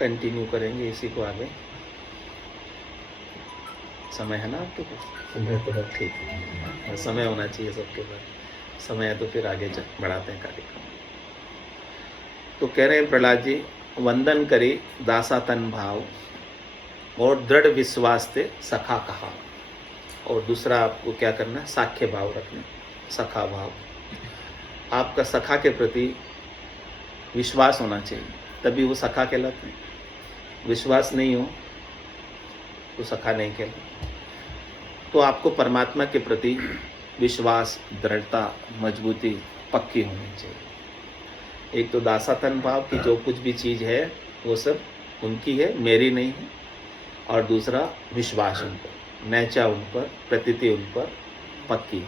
Continue करेंगे इसी को आगे। समय है ना आपके पास? समय तो है। ठीक है, समय होना चाहिए सबके पास। समय है तो फिर आगे बढ़ाते हैं कार्यक्रम। तो कह रहे हैं प्रहलाद जी, वंदन करी दासा तन भाव और दृढ़ विश्वास से सखा कहा। और दूसरा आपको क्या करना है? साख्य भाव रखना, सखा भाव। आपका सखा के प्रति विश्वास होना चाहिए, तभी वो सखा कहलाते हैं। विश्वास नहीं हो तो सखा नहीं कहलाते। तो आपको परमात्मा के प्रति विश्वास, दृढ़ता, मजबूती पक्की होनी चाहिए। एक तो दासातन भाव कि जो कुछ भी चीज़ है वो सब उनकी है, मेरी नहीं है। और दूसरा विश्वास उन पर, नैचा उन पर, प्रतीति उन पर पक्की।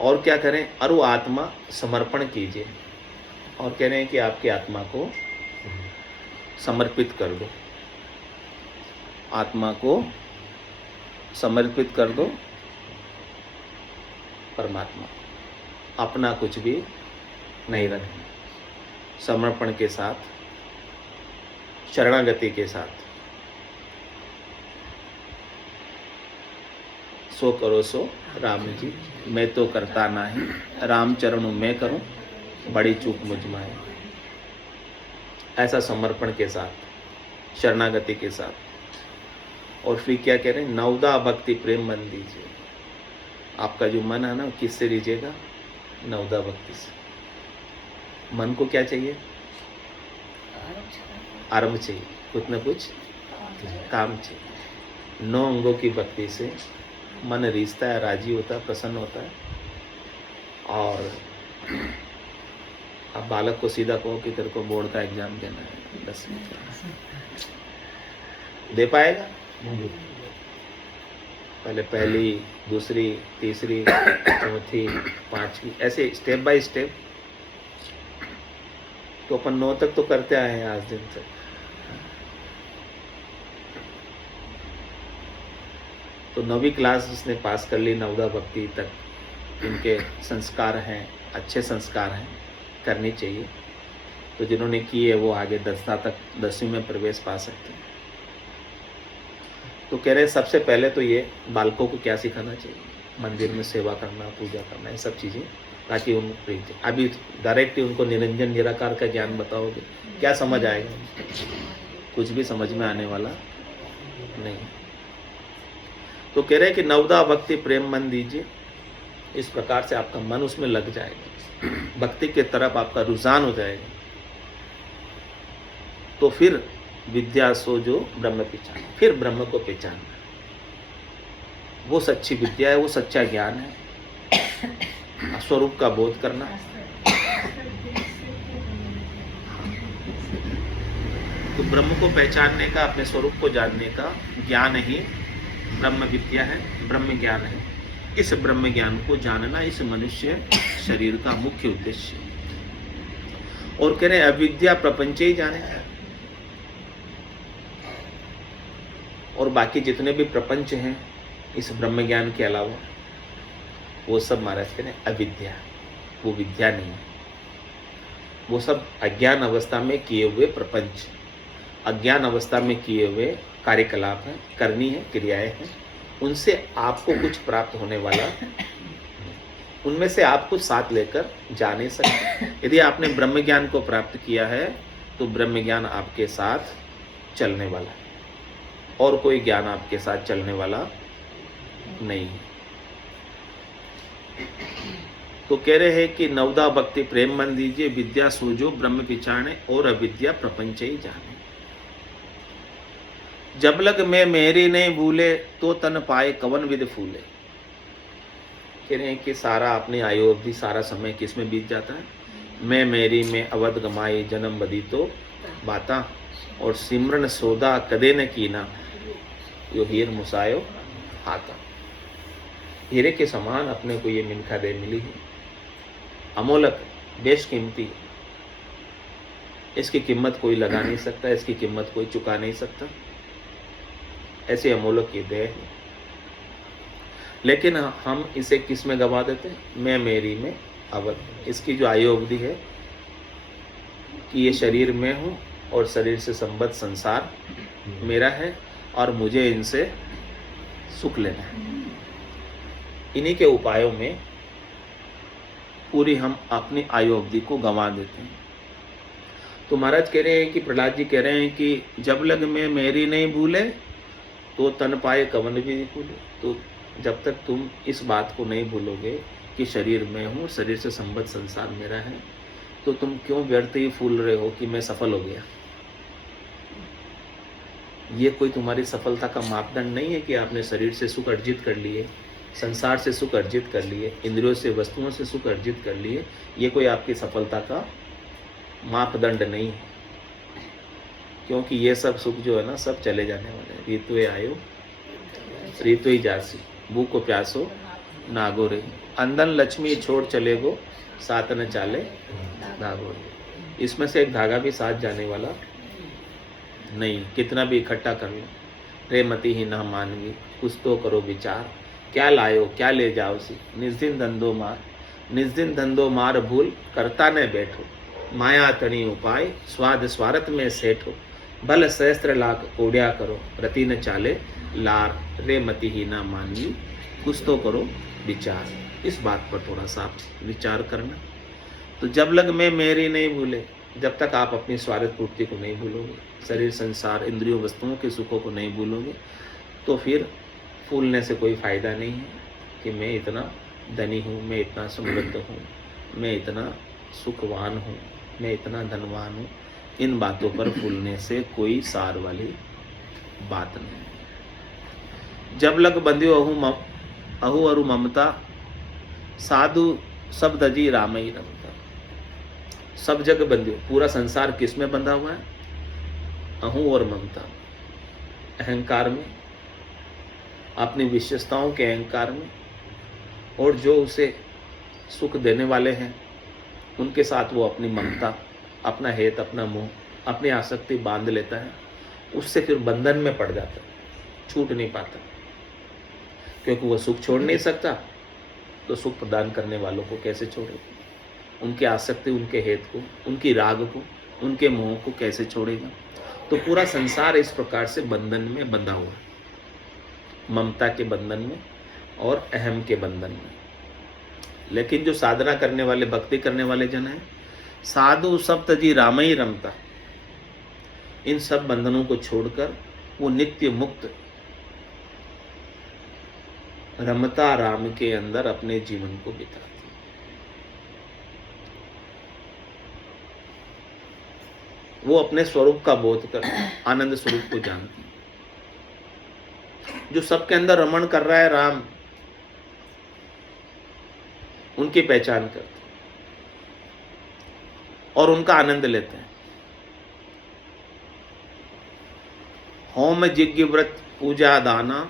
और क्या करें? अरु आत्मा समर्पण कीजिए। और कह रहे हैं कि आपकी आत्मा को समर्पित कर दो, आत्मा को समर्पित कर दो परमात्मा, अपना कुछ भी नहीं रखना। समर्पण के साथ, शरणागति के साथ, सो करो सो राम जी, मैं तो करता नहीं, राम चरणों में करूं, बड़ी चूक मुझ में। ऐसा समर्पण के साथ, शरणागति के साथ। और फिर क्या कह रहे हैं? नवदा भक्ति प्रेम मन दीजिए। आपका जो मन है ना, किससे दीजिएगा? नवदा भक्ति से। मन को क्या चाहिए? आरंभ चाहिए, कुछ न कुछ काम चाहिए। 9 अंगों की भक्ति से मन रिझता है, राजी होता है, प्रसन्न होता है। और अब बालक को सीधा कहो कि तेरे को बोर्ड का एग्जाम देना है 10वीं का, दे पाएगा? पहले पहली, दूसरी, तीसरी, चौथी, 5वीं, ऐसे स्टेप बाय स्टेप। तो अपन 9 तक तो करते आए हैं आज दिन तक। तो 9वीं क्लास जिसने पास कर ली, नवदा भक्ति तक इनके संस्कार हैं, अच्छे संस्कार हैं, करनी चाहिए। तो जिन्होंने की है वो आगे 10वीं में प्रवेश पा सकते हैं। तो कह रहे हैं सबसे पहले तो ये बालकों को क्या सिखाना चाहिए? मंदिर में सेवा करना, पूजा करना, ये सब चीज़ें, ताकि उन प्रीति। अभी डायरेक्ट ही उनको निरंजन निराकार का ज्ञान बताओगे, क्या समझ आएगा? कुछ भी समझ में आने वाला नहीं। तो कह रहे हैं कि नवदा भक्ति प्रेम मन दीजिए। इस प्रकार से आपका मन उसमें लग जाएगा, भक्ति के तरफ आपका रुझान हो जाएगा। तो फिर विद्या सो जो ब्रह्म पहचान, फिर ब्रह्म को पहचानना। वो सच्ची विद्या है, वो सच्चा ज्ञान है, स्वरूप का बोध करना। तो ब्रह्म को पहचानने का, अपने स्वरूप को जानने का ज्ञान ही ब्रह्म विद्या है, ब्रह्म ज्ञान है। इस ब्रह्म ज्ञान को जानना इस मनुष्य शरीर का मुख्य उद्देश्य है। और कह रहे हैं अविद्या प्रपंच ही जाने, और बाकी जितने भी प्रपंच हैं इस ब्रह्म ज्ञान के अलावा, वो सब महाराज कह रहे हैं अविद्या, वो विद्या नहीं है। वो सब अज्ञान अवस्था में किए हुए प्रपंच, अज्ञान अवस्था में किए हुए कार्यकलाप हैं, करनी है, क्रियाएं हैं। उनसे आपको कुछ प्राप्त होने वाला, उनमें से आप कुछ साथ लेकर जा नहीं सकते। यदि आपने ब्रह्म ज्ञान को प्राप्त किया है तो ब्रह्म ज्ञान आपके साथ चलने वाला है, और कोई ज्ञान आपके साथ चलने वाला नहीं है। तो कह रहे हैं कि नवदा भक्ति प्रेम मन दीजिए, विद्या सूझो ब्रह्म पिछाने, और अविद्या प्रपंच ही जाने। जब लग मैं मेरी नहीं भूले, तो तन पाए कवन विद फूले। कह रहे हैं कि सारा अपनी आयु अवधि, सारा समय किस में बीत जाता है? मैं मेरी में अवध गमाई, जन्म बदी तो बाता, और सिमरन सौदा कदे न कीना, यो हीर मुसायो हाथा। हीरे के समान अपने को ये मिनखा दे मिली है, अमोलक, बेशकीमती। इसकी कीमत कोई लगा नहीं सकता, इसकी कीमत कोई चुका नहीं सकता। ऐसे अमोलक ये देह है, लेकिन हम इसे किस में गवा देते हैं? मैं मेरी में अवध। इसकी जो आयु अवधि है कि ये शरीर में हूँ और शरीर से संबद्ध संसार मेरा है और मुझे इनसे सुख लेना है। इन्हीं के उपायों में पूरी हम अपनी आयु अवधि को गंवा देते हैं। तो महाराज कह रहे हैं कि प्रहलाद जी कह रहे हैं कि जब लग में मेरी नहीं भूले तो तन पाए कवन भी नहीं भूले। तो जब तक तुम इस बात को नहीं भूलोगे कि शरीर में हूँ, शरीर से संबद्ध संसार मेरा है, तो तुम क्यों व्यर्थ ही फूल रहे हो कि मैं सफल हो गया। ये कोई तुम्हारी सफलता का मापदंड नहीं है कि आपने शरीर से सुख अर्जित कर लिए, संसार से सुख अर्जित कर लिए, इंद्रियों से वस्तुओं से सुख अर्जित कर लिए। ये कोई आपकी सफलता का मापदंड नहीं है, क्योंकि ये सब सुख जो है ना, सब चले जाने वाले हैं। ऋतुए आयो ऋतु ही जासी, भूखो प्यासो नागो रे, अंदन लक्ष्मी छोड़ चले गो, साथ न चाले धागो रे। इसमें से एक धागा भी साथ जाने वाला नहीं, कितना भी इकट्ठा कर लो। रे मति ही ना मानवी, कुछ तो करो विचार, क्या लायो क्या ले जाओ सी, निस्दिन धंधो मार, निस्दिन धंधो मार भूल, करता न बैठो, माया तणी उपाय, स्वाद स्वार्थ में सेठो, भल सहस्त्र लाख कोड्या करो, रति न चाले लार, रे मति ही ना मानवी, कुछ तो करो विचार। इस बात पर थोड़ा सा आप विचार करना। तो जब लग मैं मेरी नहीं भूले, जब तक आप अपनी स्वार्थ पूर्ति को नहीं भूलोगे, शरीर संसार इंद्रियों वस्तुओं के सुखों को नहीं भूलोगे, तो फिर फूलने से कोई फायदा नहीं है कि मैं इतना धनी हूँ, मैं इतना समृद्ध हूँ, मैं इतना सुखवान हूँ, मैं इतना धनवान हूँ। इन बातों पर फूलने से कोई सार वाली बात नहीं। जब लग बंध्यो अहु अरु ममता, साधु सब दजी राम ही रमता। सब जग बंध्यो, पूरा संसार किस में बंधा हुआ है? अहू और ममता, अहंकार में, अपनी विशेषताओं के अहंकार में, और जो उसे सुख देने वाले हैं उनके साथ वो अपनी ममता, अपना हेत, अपना मोह, अपनी आसक्ति बांध लेता है। उससे फिर बंधन में पड़ जाता है, छूट नहीं पाता, क्योंकि वो सुख छोड़ नहीं सकता, तो सुख प्रदान करने वालों को कैसे छोड़ेगा? उनकी आसक्ति, उनके हेत को, उनकी राग को, उनके मोह को कैसे छोड़ेगा? तो पूरा संसार इस प्रकार से बंधन में बंधा हुआ है, ममता के बंधन में और अहम के बंधन में। लेकिन जो साधना करने वाले, भक्ति करने वाले जन हैं, साधु सब तजी राम ही रमता, इन सब बंधनों को छोड़कर वो नित्य मुक्त रमता राम के अंदर अपने जीवन को बिताते। वो अपने स्वरूप का बोध कर आनंद स्वरूप को जानते हैं। जो सबके अंदर रमण कर रहा है राम, उनकी पहचान करते हैं और उनका आनंद लेते हैं। होम जिज्ञ व्रत पूजा दाना,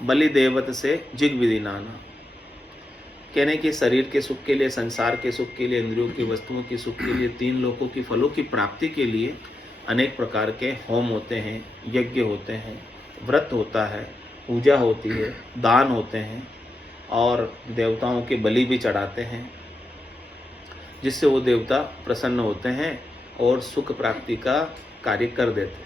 बलि देवत से जिग विधि नाना। कहने की शरीर के सुख के लिए, संसार के सुख के लिए, इंद्रियों की वस्तुओं के सुख के लिए, तीन लोकों की फलों की प्राप्ति के लिए अनेक प्रकार के होम होते हैं, यज्ञ होते हैं, व्रत होता है, पूजा होती है, दान होते हैं और देवताओं के बलि भी चढ़ाते हैं, जिससे वो देवता प्रसन्न होते हैं और सुख प्राप्ति का कार्य कर देते हैं।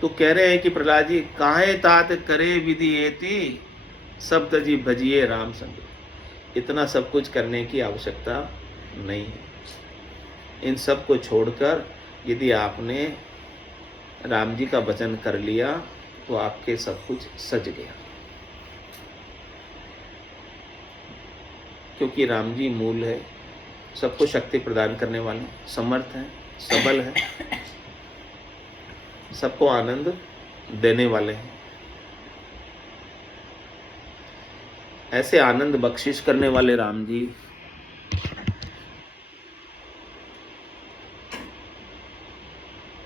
तो कह रहे हैं कि प्रहलाद जी, काहे तात करे विधि एति, सब तजी भजिए राम संग। इतना सब कुछ करने की आवश्यकता नहीं है। इन सब को छोड़कर यदि आपने राम जी का वचन कर लिया तो आपके सब कुछ सज गया, क्योंकि राम जी मूल है, सबको शक्ति प्रदान करने वाले, समर्थ हैं, सबल हैं, सबको आनंद देने वाले हैं। ऐसे आनंद बख्शिश करने वाले राम जी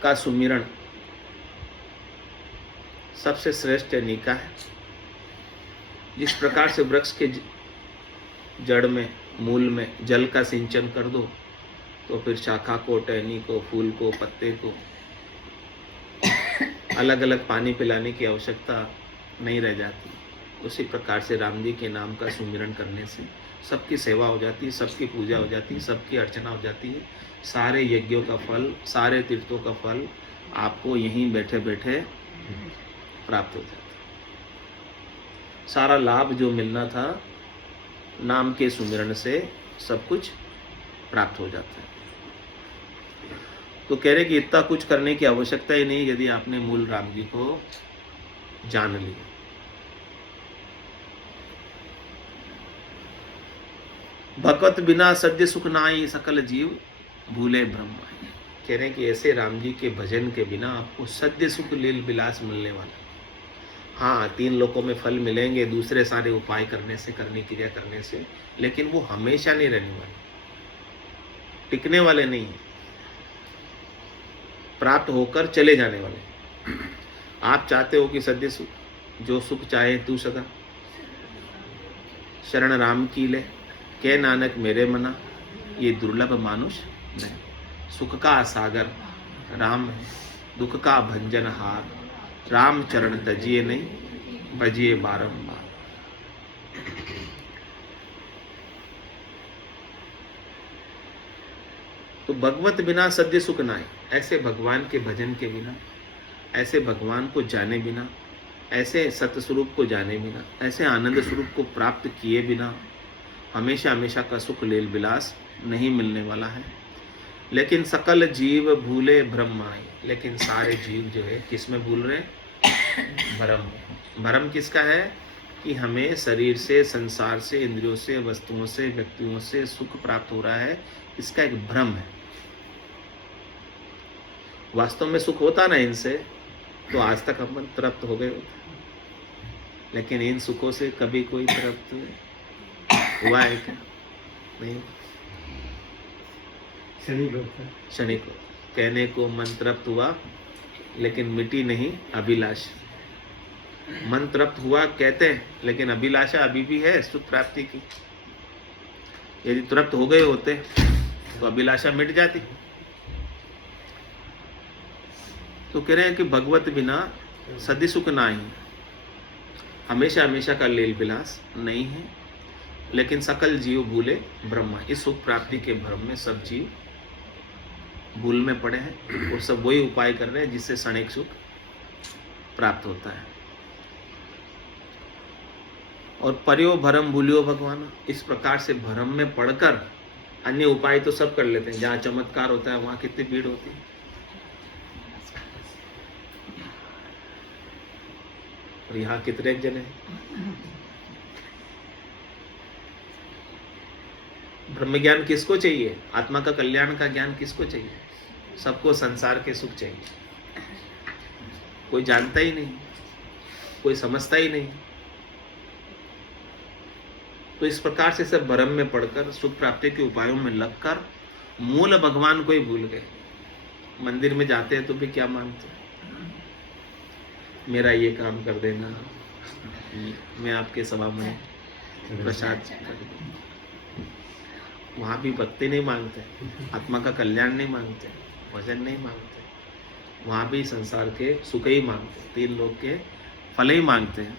का सुमिरन सबसे श्रेष्ठ निका है। जिस प्रकार से वृक्ष के जड़ में, मूल में जल का सिंचन कर दो तो फिर शाखा को, टहनी को, फूल को, पत्ते को अलग अलग पानी पिलाने की आवश्यकता नहीं रह जाती। उसी प्रकार से राम जी के नाम का सुमिरन करने से सबकी सेवा हो जाती है, सबकी पूजा हो जाती है, सबकी अर्चना हो जाती है, सारे यज्ञों का फल, सारे तीर्थों का फल आपको यहीं बैठे बैठे प्राप्त हो जाता है। सारा लाभ जो मिलना था नाम के सुमिरन से सब कुछ प्राप्त हो जाता है। तो कह रहे कि इतना कुछ करने की आवश्यकता ही नहीं यदि आपने मूल राम जी को जान लिया। भगवत बिना सद्य सुख नाई सकल जीव भूले ब्रह्म। कह रहे हैं कि ऐसे राम जी के भजन के बिना आपको सद्य सुख लील विलास मिलने वाला। हाँ, 3 लोकों में फल मिलेंगे दूसरे सारे उपाय करने से, करनी क्रिया करने से, लेकिन वो हमेशा नहीं रहने वाले, टिकने वाले नहीं है, प्राप्त होकर चले जाने वाले। आप चाहते हो कि सद्य सुख, जो सुख चाहे तू सदा, शरण राम की ले, कह नानक मेरे मना, ये दुर्लभ मानुष नहीं। सुख का सागर राम है, दुख का भंजन हार, राम चरण तजिए नहीं, भजिए बारंबार। तो भगवत बिना सद्य सुख नाय, ऐसे भगवान के भजन के बिना, ऐसे भगवान को जाने बिना, ऐसे सत्य स्वरूप को जाने बिना, ऐसे आनंद स्वरूप को प्राप्त किए बिना हमेशा हमेशा का सुख लील विलास नहीं मिलने वाला है। लेकिन सकल जीव भूले ब्रह्माय, लेकिन सारे जीव जो है किस में भूल रहे? भ्रम। भ्रम किसका है? कि हमें शरीर से, संसार से, इंद्रियों से, वस्तुओं से, व्यक्तियों से सुख प्राप्त हो रहा है, इसका एक भ्रम है। वास्तव में सुख होता ना इनसे तो आज तक हम तृप्त हो गए होते, लेकिन इन सुखों से कभी कोई तृप्त हुआ है क्या? नहीं। क्षणिक कहने को मन तृप्त हुआ, लेकिन मिटी नहीं अभिलाष। मन तृप्त हुआ कहते हैं, लेकिन अभिलाषा अभी भी है सुख प्राप्ति की। यदि तृप्त हो गए होते तो अभिलाषा मिट जाती। तो कह रहे हैं कि भगवत बिना सद्य सुख नाही, हमेशा हमेशा का लील विलास नहीं है। लेकिन सकल जीव भूले ब्रह्मा, इस सुख प्राप्ति के भ्रम में सब जीव भूल में पड़े हैं और सब वही उपाय कर रहे हैं जिससे क्षणिक सुख प्राप्त होता है। और पर्यो भरम भूलियो भगवान, इस प्रकार से भ्रम में पड़कर अन्य उपाय तो सब कर लेते हैं। जहाँ चमत्कार होता है वहां कितनी भीड़ होती है, और यहाँ कितने जने हैं। ब्रह्म ज्ञान किसको चाहिए? आत्मा का कल्याण का ज्ञान किसको चाहिए? सबको संसार के सुख चाहिए। कोई जानता ही नहीं, कोई समझता ही नहीं। तो इस प्रकार से सब भ्रम में पड़कर सुख प्राप्ति के उपायों में लगकर मूल भगवान को ही भूल गए। मंदिर में जाते हैं तो भी क्या मांगते हैं? मेरा ये काम कर देना, मैं आपके सभा में प्रसाद कर दूं। वहाँ भी भक्ति नहीं मांगते, आत्मा का कल्याण नहीं मांगते, भजन नहीं मांगते, वहाँ भी संसार के सुख ही मांगते, 3 लोक के फल ही मांगते हैं।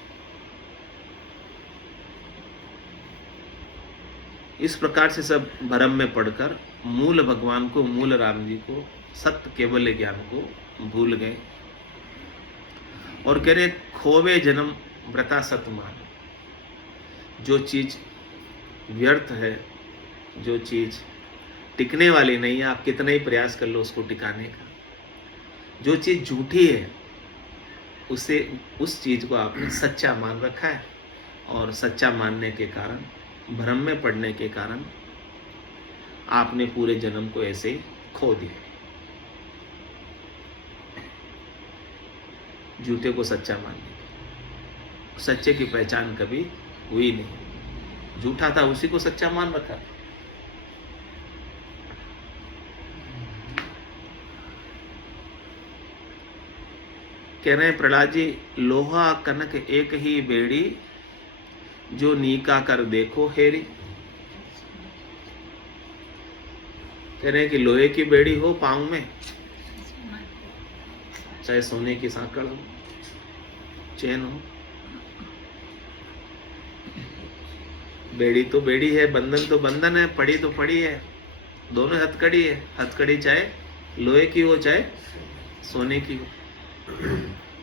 इस प्रकार से सब भ्रम में पड़कर मूल भगवान को, मूल राम जी को, सत्य केवल ज्ञान को भूल गए। और कह रहे खोवे जन्म व्रता सतमान, जो चीज व्यर्थ है, जो चीज टिकने वाली नहीं है, आप कितना ही प्रयास कर लो उसको टिकाने का, जो चीज झूठी है उसे, उस चीज को आपने सच्चा मान रखा है। और सच्चा मानने के कारण, भ्रम में पड़ने के कारण आपने पूरे जन्म को ऐसे ही खो दिया। झूठे को सच्चा मानने, सच्चे की पहचान कभी हुई नहीं। झूठा था उसी को सच्चा मान रखा। कह रहे हैं प्रहलाद जी, लोहा कनक एक ही बेड़ी, जो नीका कर देखो हेरी। कह रहे हैं कि लोहे की बेड़ी हो पांव में, चाहे सोने की सांकड़ हो, चैन हो, बेड़ी तो बेड़ी है, बंधन तो बंधन है, पड़ी तो पड़ी है, दोनों हथकड़ी है। हथकड़ी चाहे लोहे की हो चाहे सोने की हो,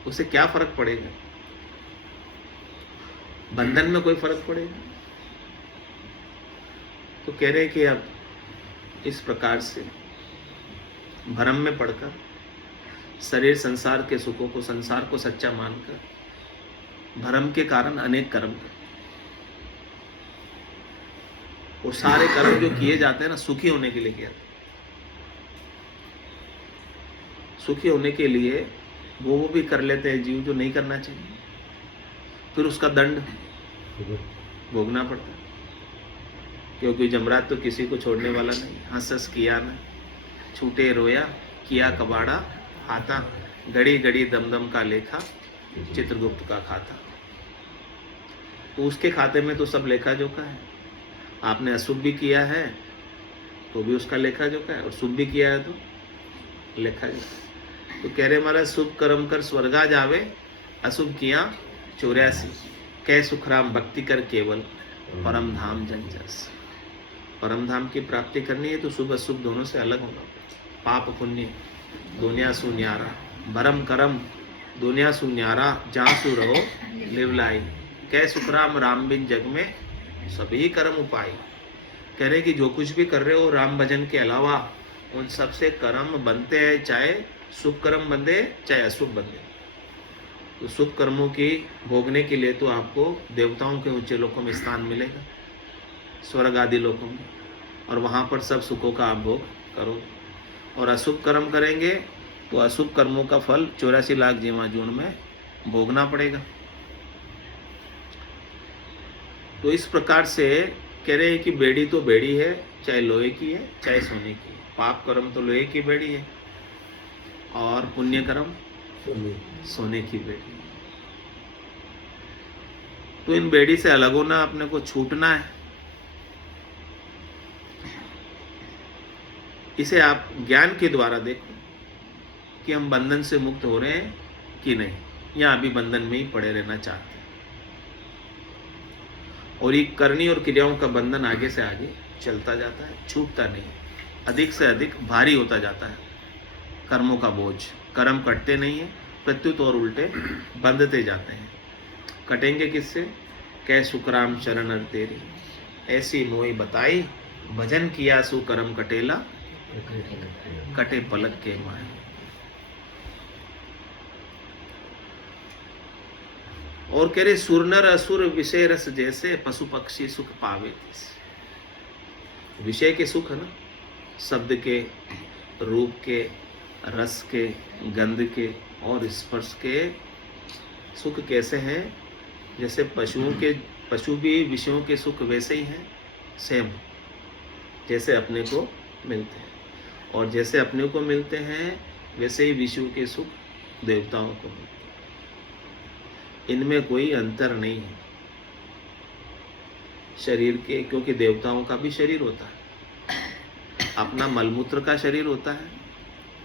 उसे क्या फर्क पड़ेगा? बंधन में कोई फर्क पड़ेगा? तो कह रहे कि अब इस प्रकार से भ्रम में पड़कर शरीर संसार के सुखों को, संसार को सच्चा मानकर भ्रम के कारण अनेक कर्म कर, और सारे कर्म जो किए जाते हैं ना, सुखी होने के लिए किया जाता है। सुखी होने के लिए वो भी कर लेते हैं जीव जो नहीं करना चाहिए, फिर उसका दंड भोगना पड़ता है, क्योंकि जमराज तो किसी को छोड़ने वाला नहीं। हंस हंस किया न छूटे रोया, किया कबाड़ा हाथा, घड़ी घड़ी दमदम का लेखा, चित्रगुप्त का खाता। तो उसके खाते में तो सब लेखा जोखा है। आपने अशुभ भी किया है तो भी उसका लेखा जोखा है, और शुभ भी किया है तो लेखा जोखा। तो कह रहे महाराज, शुभ कर्म कर स्वर्गा जावे, अशुभ किया 84, कै सुखराम भक्ति कर केवल, परम धाम जन जस। परम धाम की प्राप्ति करनी है तो शुभ अशुभ दोनों से अलग होना। पाप पुण्य दुनिया सु न्यारा, भरम करम दुनिया सु न्यारा, जहाँ सु रहो लिवलाई, कै सुखराम राम बिन जग में सभी कर्म उपाय। कह रहे कि जो कुछ भी कर रहे हो राम भजन के अलावा, उन सबसे कर्म बनते हैं, चाहे शुभ कर्म बंधे चाहे अशुभ बंधे। तो शुभ कर्मों की भोगने के लिए तो आपको देवताओं के ऊंचे लोकों में स्थान मिलेगा, स्वर्ग आदि लोकों में, और वहाँ पर सब सुखों का आप भोग करो। और अशुभ कर्म करेंगे तो अशुभ कर्मों का फल 84 लाख जीवा जून में भोगना पड़ेगा। तो इस प्रकार से कह रहे हैं कि बेड़ी तो बेड़ी है, चाहे लोहे की है चाहे सोने की है। पाप कर्म तो लोहे की बेड़ी है, और पुण्य कर्म सोने की बेड़ी है। तो इन बेड़ी से अलग होना, अपने को छूटना है। इसे आप ज्ञान के द्वारा देखो कि हम बंधन से मुक्त हो रहे हैं कि नहीं, या अभी बंधन में ही पड़े रहना चाहते हैं। और ये करनी और क्रियाओं का बंधन आगे से आगे चलता जाता है, छूटता नहीं, अधिक से अधिक भारी होता जाता है। कर्मों का बोझ, कर्म कटते नहीं है, प्रत्युत और उल्टे बंधते जाते हैं। कटेंगे किससे? कै सुखराम चरण अर तेरी, ऐसी मोई बताई, भजन किया सु कर्म कटेला, कटे पलक के माए। और कह रहे सुरनर असुर विषय रस जैसे, पशु पक्षी सुख पावे तैसे। विषय के सुख है ना, शब्द के, रूप के, रस के, गंध के और स्पर्श के सुख कैसे हैं? जैसे पशु भी विषयों के सुख वैसे ही हैं, सेम, जैसे अपने को मिलते हैं। और जैसे अपने को मिलते हैं वैसे ही विषयों के सुख देवताओं को मिलते हैं। इनमें कोई अंतर नहीं है शरीर के, क्योंकि देवताओं का भी शरीर होता है, अपना मलमूत्र का शरीर होता है,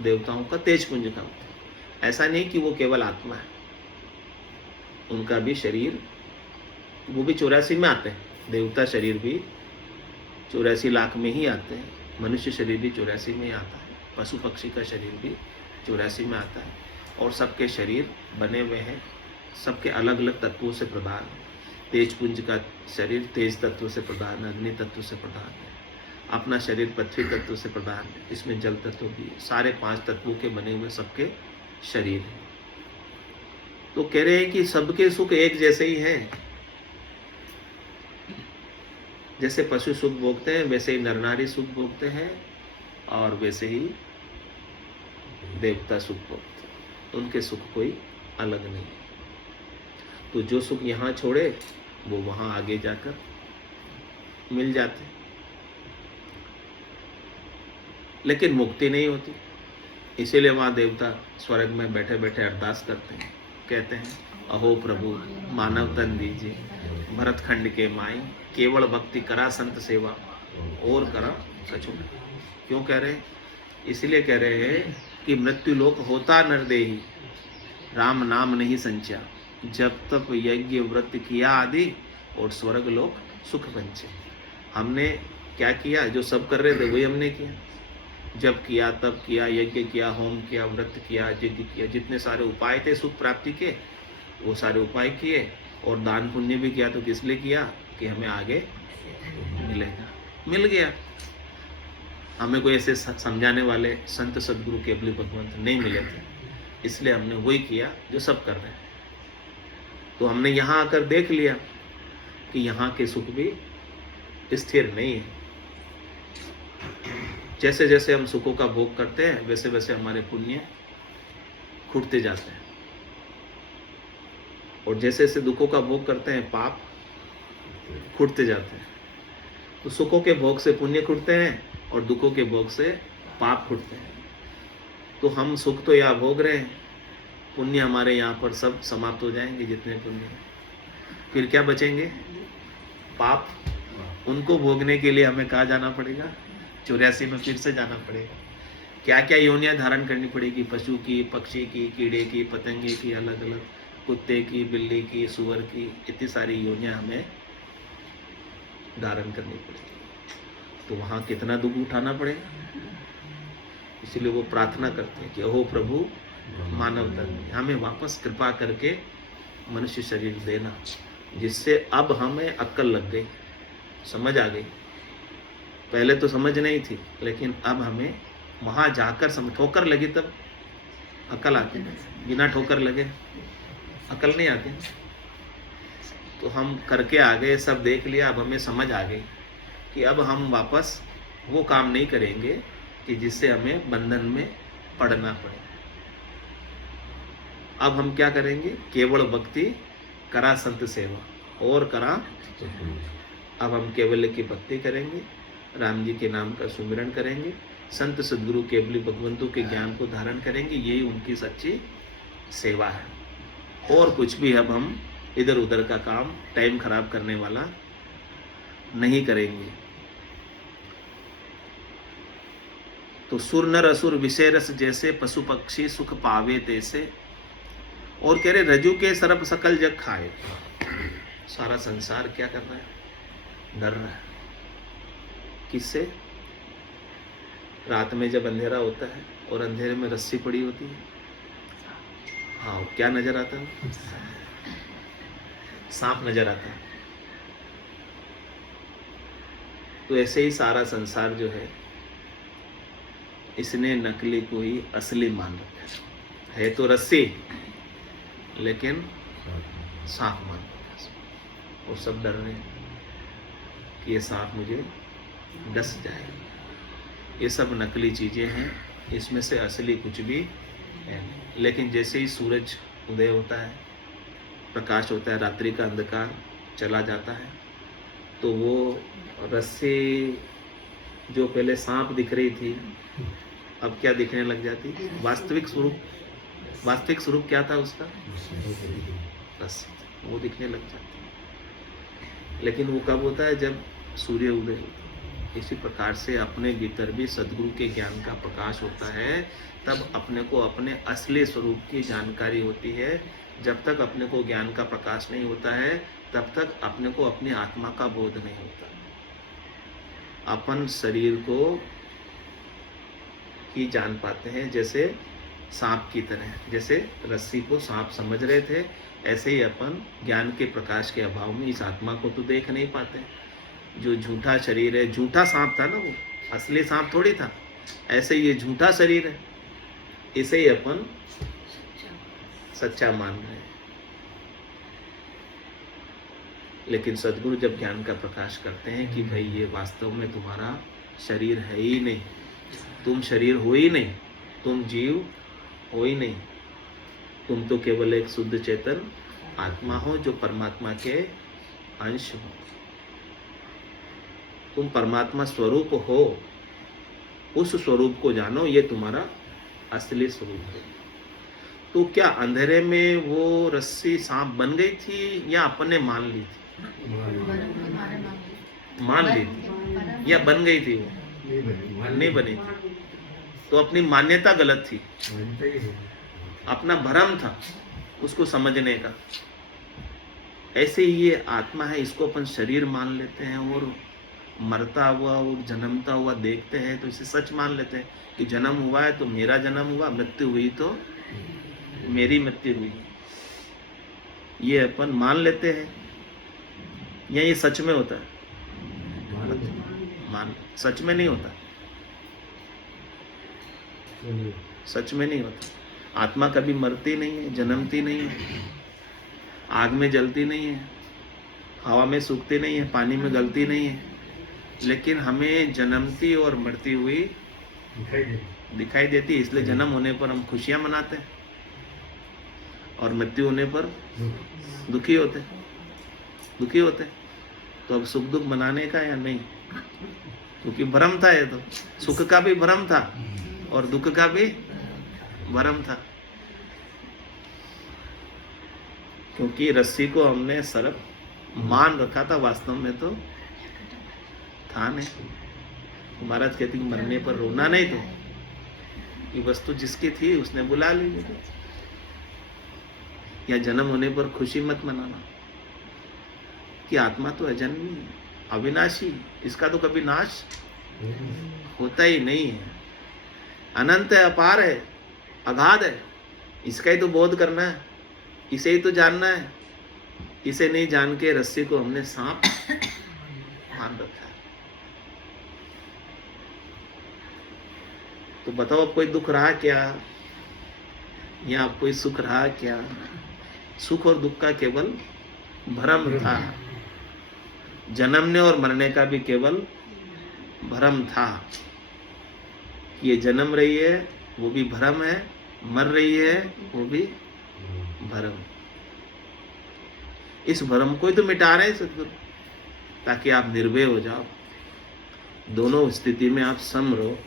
देवताओं का तेज पुंज का होता है। ऐसा नहीं कि वो केवल आत्मा है, उनका भी शरीर, वो भी 84 में आते हैं। देवता शरीर भी 84 लाख में ही आते हैं, मनुष्य शरीर भी 84 में ही आता है, पशु पक्षी का शरीर भी 84 में आता है। और सबके शरीर बने हुए हैं, सबके अलग अलग तत्वों से प्रधान है। तेज पुंज का शरीर तेज तत्व से प्रधान है, अग्नि तत्व से प्रधान है, अपना शरीर पृथ्वी तत्व से प्रधान है, इसमें जल तत्व भी है। सारे 5 तत्वों के बने हुए सबके शरीर हैं। तो कह रहे हैं कि सबके सुख एक जैसे ही हैं। जैसे पशु सुख भोगते हैं वैसे ही नर नारी सुख भोगते हैं, और वैसे ही देवता सुख भोगते हैं। उनके सुख कोई अलग नहीं है। तो जो सुख यहाँ छोड़े वो वहाँ आगे जाकर मिल जाते, लेकिन मुक्ति नहीं होती। इसीलिए वहाँ देवता स्वर्ग में बैठे बैठे अरदास करते हैं, कहते हैं अहो प्रभु मानव तन दीजिए, भरतखंड के माई, केवल भक्ति करा संत सेवा, और करा कछु नहीं। क्यों कह रहे हैं? इसलिए कह रहे हैं कि मृत्यु लोक होता नरदेही, राम नाम नहीं संचा, जब तप यज्ञ व्रत किया आदि, और स्वर्ग लोक सुख पंचे। हमने क्या किया? जो सब कर रहे थे वही हमने किया। जब किया, तब किया, यज्ञ किया, होम किया, व्रत किया, यज्ञ किया, जितने सारे उपाय थे सुख प्राप्ति के वो सारे उपाय किए। और दान पुण्य भी किया। तो किस लिए किया? कि हमें आगे मिलेगा। मिल गया। हमें कोई ऐसे समझाने वाले संत सदगुरु केवली भगवंत नहीं मिले थे, इसलिए हमने वही किया जो सब कर रहे हैं। तो हमने यहाँ आकर देख लिया कि यहाँ के सुख भी स्थिर नहीं है। जैसे जैसे हम सुखों का भोग करते हैं वैसे वैसे हमारे पुण्य खुटते जाते हैं, और जैसे जैसे दुखों का भोग करते हैं पाप खुटते जाते हैं। तो सुखों के भोग से पुण्य खुटते हैं और दुखों के भोग से पाप खुटते हैं। तो हम सुख तो यहाँ भोग रहे हैं, पुण्य हमारे यहाँ पर सब समाप्त हो जाएंगे जितने पुण्य हैं। फिर क्या बचेंगे? पाप। उनको भोगने के लिए हमें कहाँ जाना पड़ेगा? 84 में फिर से जाना पड़ेगा। क्या क्या योनियां धारण करनी पड़ेगी? पशु की, पक्षी की, कीड़े की, पतंगे की, अलग अलग, कुत्ते की, बिल्ली की, सुअर की, इतनी सारी योनियां हमें धारण करनी पड़ेगी। तो वहाँ कितना दुख उठाना पड़ेगा। इसलिए वो प्रार्थना करते हैं कि अहो प्रभु मानव धर्म, हमें वापस कृपा करके मनुष्य शरीर देना, जिससे अब हमें अक्ल लग गई, समझ आ गई। पहले तो समझ नहीं थी, लेकिन अब हमें वहाँ जाकर समझ। ठोकर लगी तब अक्ल आती, बिना ठोकर लगे अक्ल नहीं आती। तो हम करके आ गए, सब देख लिया, अब हमें समझ आ गई कि अब हम वापस वो काम नहीं करेंगे कि जिससे हमें बंधन में पड़ना पड़े। अब हम क्या करेंगे? केवल भक्ति करा संत सेवा और करा। अब हम केवल की भक्ति करेंगे, राम जी के नाम का सुमिरन करेंगे, संत सदगुरु केवली भगवंतों के ज्ञान को धारण करेंगे। यही उनकी सच्ची सेवा है। और कुछ भी अब हम इधर उधर का काम टाइम खराब करने वाला नहीं करेंगे। तो सुर नर असुर विषय रस जैसे, पशु पक्षी सुख पावे तैसे। और कह रहे रजू के सरप सकल जग खाए। सारा संसार क्या कर रहा है? डर रहा है। किससे? रात में जब अंधेरा होता है और अंधेरे में रस्सी पड़ी होती है, हाँ, क्या नजर आता है? सांप नजर आता है। तो ऐसे ही सारा संसार जो है, इसने नकली को ही असली मान रखा है। तो रस्सी, लेकिन सांप मान रखा है। और सब डर रहे हैं कि ये सांप मुझे डस जाएगा। ये सब नकली चीजें हैं, इसमें से असली कुछ भी है नहीं। लेकिन जैसे ही सूरज उदय होता है, प्रकाश होता है, रात्रि का अंधकार चला जाता है, तो वो रस्सी जो पहले सांप दिख रही थी, अब क्या दिखने लग जाती? वास्तविक स्वरूप क्या था उसका? रस्सी। वो दिखने लग जाती। लेकिन वो कब होता है? जब सूर्य उदय होता है। इसी प्रकार से अपने भीतर भी सद्गुरु के ज्ञान का प्रकाश होता है, तब अपने को अपने असली स्वरूप की जानकारी होती है। जब तक अपने को ज्ञान का प्रकाश नहीं होता है, तब तक अपने को अपनी आत्मा का बोध नहीं होता। अपन शरीर को ही जान पाते हैं, जैसे सांप की तरह। जैसे रस्सी को सांप समझ रहे थे, ऐसे ही अपन ज्ञान के प्रकाश के अभाव में इस आत्मा को तो देख नहीं पाते। जो झूठा शरीर है, झूठा सांप था ना वो, असली सांप थोड़ी था। ऐसे ये झूठा शरीर है, इसे ही अपन सच्चा मान रहे हैं। लेकिन सद्गुरु जब ज्ञान का प्रकाश करते हैं कि भाई ये वास्तव में तुम्हारा शरीर है ही नहीं, तुम शरीर हो ही नहीं, तुम जीव हो ही नहीं, तुम तो केवल एक शुद्ध चेतन आत्मा हो जो परमात्मा के अंश हो। तुम परमात्मा स्वरूप हो, उस स्वरूप को जानो, ये तुम्हारा असली स्वरूप है। तो क्या अंधेरे में वो रस्सी सांप बन गई थी या अपने मान ली थी? मान ली थी या बन गई थी? वो नहीं बनी थी। तो अपनी मान्यता गलत थी, अपना भ्रम था उसको समझने का। ऐसे ही ये आत्मा है, इसको अपन शरीर मान लेते हैं और मरता हुआ और जन्मता हुआ देखते हैं तो इसे सच मान लेते हैं कि जन्म हुआ है तो मेरा जन्म हुआ, मृत्यु हुई तो मेरी मृत्यु हुई, ये अपन मान लेते हैं। या ये सच में होता है? मान सच में नहीं होता, सच में नहीं होता। आत्मा कभी मरती नहीं है, जन्मती नहीं है, आग में जलती नहीं है, हवा में सूखती नहीं है, पानी में गलती नहीं है, लेकिन हमें जन्मती और मरती हुई दिखाई देती है। इसलिए जन्म होने पर हम खुशियां मनाते हैं और मृत्यु होने पर दुखी होते तो अब सुख दुख मनाने का या नहीं? क्योंकि भ्रम था, ये तो सुख का भी भ्रम था और दुख का भी भ्रम था, क्योंकि रस्सी को हमने सर्प मान रखा था, वास्तव में तो था नहीं। महाराज कहते कि मरने पर रोना नहीं, तो ये वस्तु जिसकी थी उसने बुला ली। या जन्म होने पर खुशी मत मनाना कि आत्मा तो अजन्मी है, अविनाशी, इसका तो कभी नाश होता ही नहीं है, अनंत है, अपार है, अगाध है, इसका ही तो बोध करना है, इसे ही तो जानना है। इसे नहीं जान के रस्सी को हमने सांप मान रखा है। तो बताओ, अब कोई दुख रहा क्या या अब कोई सुख रहा क्या? सुख और दुख का केवल भ्रम था, जन्मने और मरने का भी केवल भ्रम था। ये जन्म रही है वो भी भ्रम है, मर रही है वो भी भ्रम। इस भ्रम को ही तो मिटा रहे हैं सद्गुरु, ताकि आप निर्भय हो जाओ, दोनों स्थिति में आप सम रहो,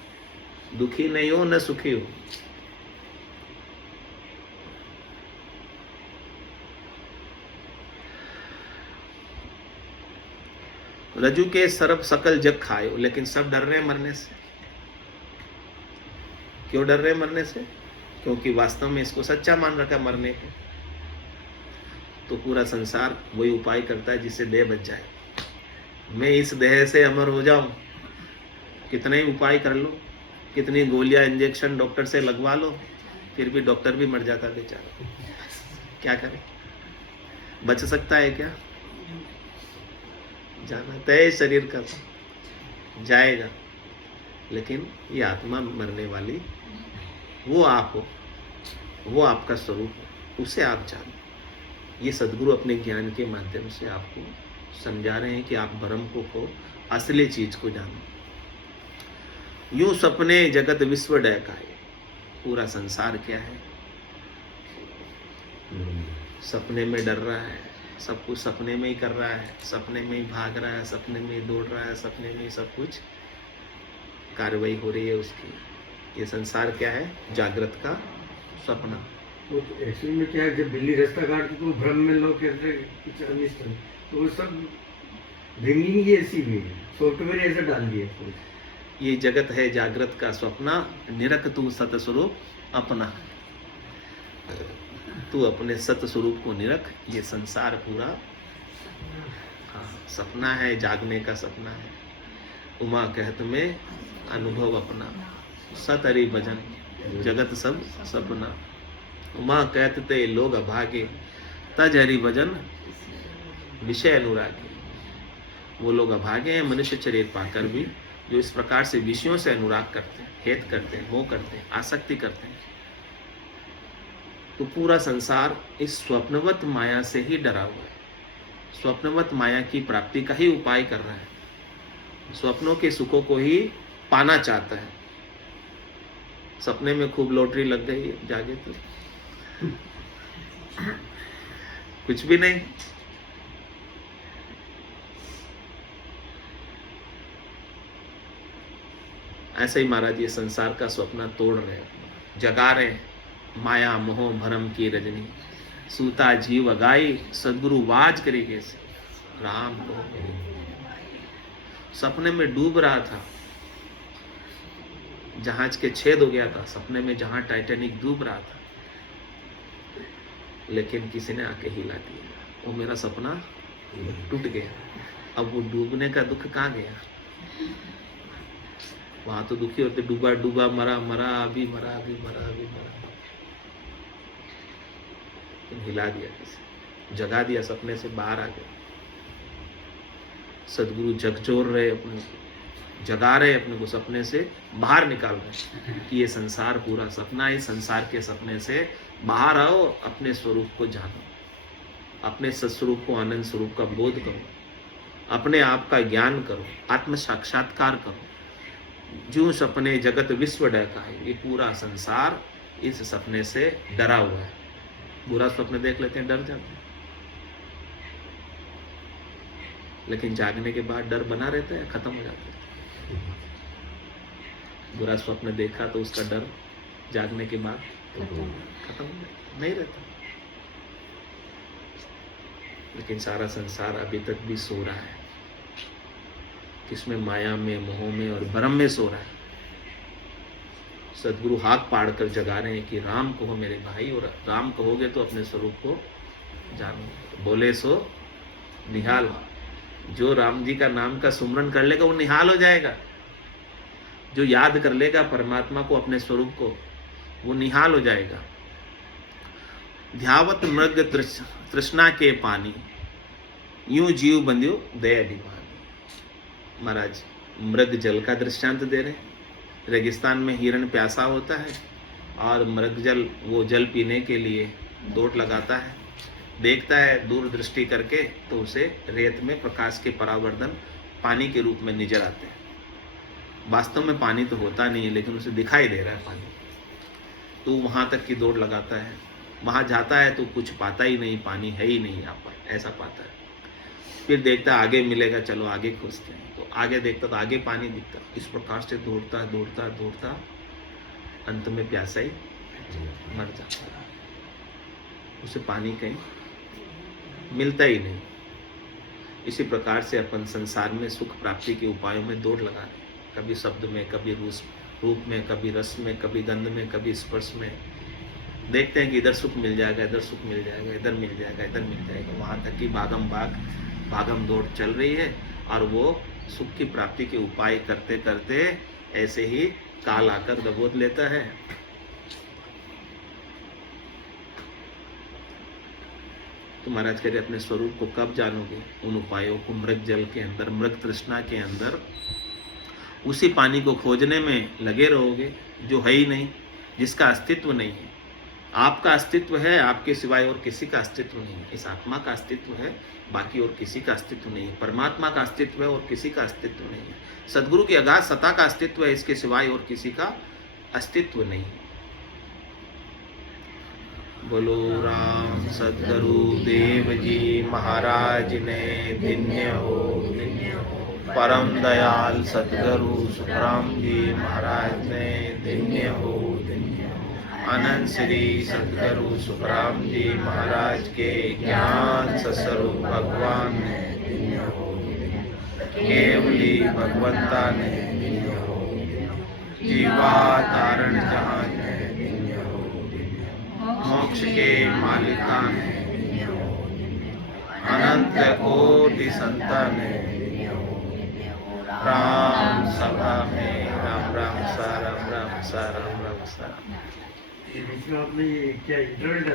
दुखी नहीं हो न सुखी हो। रज्जु के सर्प सकल जग खायो, लेकिन सब डर रहे हैं मरने से। क्यों डर रहे हैं मरने से? क्योंकि वास्तव में इसको सच्चा मान रखा मरने को। तो पूरा संसार वही उपाय करता है जिससे देह बच जाए, मैं इस देह से अमर हो जाऊं। कितने ही उपाय कर लो, कितनी गोलियां इंजेक्शन डॉक्टर से लगवा लो, फिर भी डॉक्टर भी मर जाता बेचारा। क्या करे, बच सकता है क्या? जाना तय शरीर का जाएगा, लेकिन ये आत्मा मरने वाली, वो आप हो, वो आपका स्वरूप हो, उसे आप जानो। ये सद्गुरु अपने ज्ञान के माध्यम से आपको समझा रहे हैं कि आप ब्रह्म को असली चीज को जानो। यूं सपने जगत विश्व डहकाए, पूरा संसार क्या है? सपने में डर रहा है, सब कुछ सपने में ही कर रहा है, सपने में ही भाग रहा है, सपने में ही दौड़ रहा है, सपने में ही सब कुछ कार्रवाई हो रही है उसकी। ये संसार क्या है? जागृत का सपना। तो एक्चुअली में क्या है, जब बिल्ली रास्ता काटती तो भ्रम में लोग कहते हैं कुछ अनिष्ट है, तो वो सब रिंगिंग ही ऐसी भी है, सॉफ्टवेयर ऐसा डाल दिया। ये जगत है जागृत का स्वप्न, निरख तू सत स्वरूप अपना। तू अपने सत स्वरूप को निरख। ये संसार पूरा सपना है, जागने का सपना है। उमा कहत में अनुभव अपना, सत हरि भजन जगत सब सपना। उमा कहत ते लोग अभागे, तज हरि भजन विषय अनुरागी। वो लोग अभागे हैं मनुष्य शरीर पाकर भी, जो इस प्रकार से विषयों से अनुराग करते हैं, हेत करते हैं, मोह करते हैं, आसक्ति करते हैं। तो पूरा संसार इस स्वप्नवत माया से ही डरा हुआ है, स्वप्नवत माया की प्राप्ति का ही उपाय कर रहा है, स्वप्नों के सुखों को ही पाना चाहता है। सपने में खूब लॉटरी लग गई, जागे तो कुछ भी नहीं। ऐसे ही महाराज ये संसार का स्वप्न तोड़ रहे हैं, जगा रहे हैं। माया मोह भरम की रजनी, सूता जीव अगाई, सदगुरु वाज करी कैसे राम को। सपने में डूब रहा था, जहाज के छेद हो गया था सपने में, जहां टाइटैनिक डूब रहा था, लेकिन किसी ने आके हिला दिया। वो मेरा सपना टूट गया। अब वो डूबने का दुख कहाँ गया? वहां तो दुखी होते, डूबा डूबा, मरा मरा, अभी मरा, अभी मरा, अभी मरा। तुम हिला दिया, किसी जगा दिया, सपने से बाहर आ गया। सदगुरु झकझोर रहे अपने को, जगा रहे अपने को, सपने से बाहर निकाल रहे कि ये संसार पूरा सपना है। संसार के सपने से बाहर आओ, अपने स्वरूप को जानो, अपने सत्स्वरूप को, आनंद स्वरूप का बोध करो, अपने आप का ज्ञान करो, आत्म साक्षात्कार करो। जो सपने जगत विश्व डका है, ये पूरा संसार इस सपने से डरा हुआ है। बुरा स्वप्न देख लेते हैं, डर जाते हैं, लेकिन जागने के बाद डर बना रहता है, खत्म हो जाता है। बुरा स्वप्न देखा तो उसका डर जागने के बाद खत्म हो जाता, नहीं रहता। लेकिन सारा संसार अभी तक भी सो रहा है। किसमें? माया में, मोह में और भ्रम में सो रहा है। सदगुरु हाथ पाड़ कर जगा रहे हैं कि राम कहो मेरे भाई, और राम कहोगे तो अपने स्वरूप को जानो। बोले सो निहाल। जो राम जी का नाम का सुमरन कर लेगा वो निहाल हो जाएगा। जो याद कर लेगा परमात्मा को, अपने स्वरूप को, वो निहाल हो जाएगा। ध्यावत मृग तृष्णा के पानी, यूं जीव बंध्यो दया दीवानी। महाराज मृग जल का दृष्टांत दे रहे हैं। रेगिस्तान में हिरण प्यासा होता है और मृग जल, वो जल पीने के लिए दौड़ लगाता है। देखता है दूर दृष्टि करके तो उसे रेत में प्रकाश के परावर्तन पानी के रूप में नजर आते हैं। वास्तव में पानी तो होता नहीं है, लेकिन उसे दिखाई दे रहा है पानी। तो वहाँ तक की दौड़ लगाता है। वहाँ जाता है तो कुछ पाता ही नहीं, पानी है ही नहीं यहाँ पर, ऐसा पाता है। फिर देखता आगे मिलेगा, चलो आगे खोजते हैं। तो आगे देखता तो आगे पानी दिखता। इस प्रकार से दौड़ता दौड़ता दौड़ता अंत में प्यासा ही मर जाता है। उसे पानी कहीं मिलता ही नहीं। इसी प्रकार से अपन संसार में सुख प्राप्ति के उपायों में दौड़ लगा रहे हैं। कभी शब्द में, कभी रूप में, कभी रस में, कभी गंध में, कभी स्पर्श में। देखते हैं कि इधर सुख मिल जाएगा, इधर सुख मिल जाएगा, इधर मिल जाएगा, इधर मिल जाएगा। वहाँ तक कि भागम दौड़ चल रही है और वो सुख की प्राप्ति के उपाय करते करते ऐसे ही काल आकर दबोच लेता है। तो महाराज कह रहे अपने स्वरूप को कब जानोगे? उन उपायों को मृग जल के अंदर, मृग तृष्णा के अंदर, उसी पानी को खोजने में लगे रहोगे जो है ही नहीं, जिसका अस्तित्व नहीं है। आपका अस्तित्व है, आपके सिवाय और किसी का अस्तित्व नहीं है। इस आत्मा का अस्तित्व है, बाकी और किसी का अस्तित्व नहीं है। परमात्मा का अस्तित्व है और किसी का अस्तित्व नहीं है। सदगुरु की अगाध सत्ता का अस्तित्व है, इसके सिवाय और किसी का अस्तित्व नहीं है। बोलो राम सदगुरु देव जी महाराज ने धन्य हो, परम दयाल सदगुरु सुखराम जी महाराज ने धन्य हो। अनंत श्री सदगुरु सुखराम जी महाराज के ज्ञान सस्वरूप भगवान ने धन्य हो। केवली भगवंता ने धन्य हो। जीवा तारण जहां ने धन्य हो। मोक्ष के मालिका ने धन्य हो। अनंत कोटि संतान ने धन्य हो। राम सभा में राम राम सा, राम राम सा, राम राम सा। ये बीच में आपने ये क्या इंटरव्यू